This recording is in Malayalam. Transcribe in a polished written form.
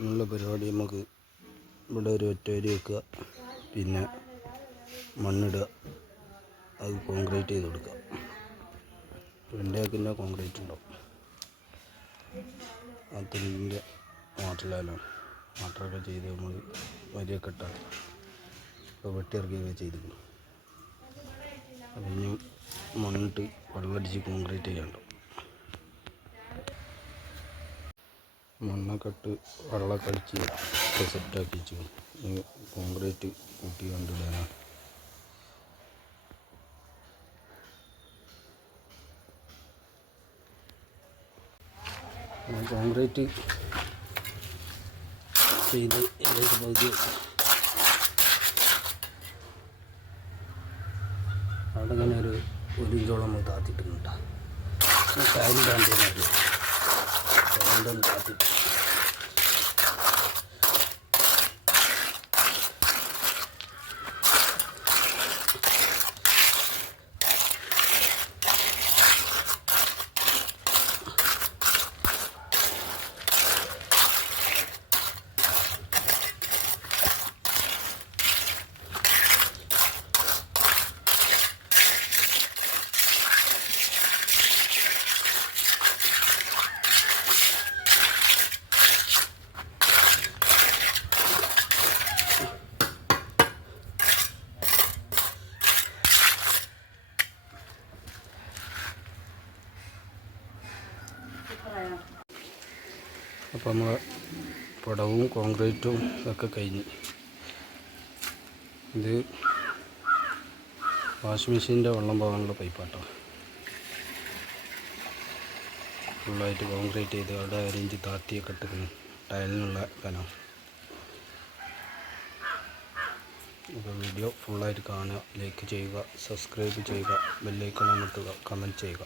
നല്ല പരിപാടി. നമുക്ക് ഇവിടെ ഒരു ഒറ്റയരി വെക്കുക, പിന്നെ മണ്ണിടുക, അത് കോൺക്രീറ്റ് ചെയ്ത് കൊടുക്കുക. 2 ഏക്കറിൻ്റെ കോൺക്രീറ്റ് ഉണ്ടാവും. അതിൻ്റെ മോട്ടറൊക്കെ ചെയ്ത് നമ്മൾ വരിയൊക്കെ ഇട്ടാൽ ഇപ്പോൾ വെട്ടിയിറക്കിയൊക്കെ ചെയ്തിരിക്കുന്നു. അതിന് മണ്ണിട്ട് വെള്ളമടിച്ച് കോൺക്രീറ്റ് ചെയ്യാനുണ്ടാവും. മണ്ണൊക്കെ ഇട്ട് വെള്ളമൊക്കെ അടിച്ച് സെറ്റാക്കി വെച്ചു. കോൺക്രീറ്റ് കൂട്ടി കണ്ടിടാനാണ്. കോൺക്രീറ്റ് ചെയ്ത് ഇതിലേക്ക് പകുതി അവിടെ ഇങ്ങനെ ഒരു ഇഞ്ചോളം നമ്മൾ താത്തിട്ടുണ്ട്. ടൈൽ താത്തിട്ട് അപ്പോൾ നമ്മൾ പടവും കോൺക്രീറ്റും ഒക്കെ കഴിഞ്ഞ്. ഇത് വാഷിംഗ് മെഷീൻ്റെ വെള്ളം പോകാനുള്ള പൈപ്പാട്ടോ. ഫുള്ളായിട്ട് കോൺക്രീറ്റ് ചെയ്ത് അവിടെ 1 ഇഞ്ച് താത്തിയൊക്കെ ഇട്ടിരിക്കുന്നു, ടൈലിനുള്ള കനം. അപ്പോൾ വീഡിയോ ഫുള്ളായിട്ട് കാണുക, ലൈക്ക് ചെയ്യുക, സബ്സ്ക്രൈബ് ചെയ്യുക, ബെല്ലൈക്കൺ അമർത്തുക, കമൻറ്റ് ചെയ്യുക.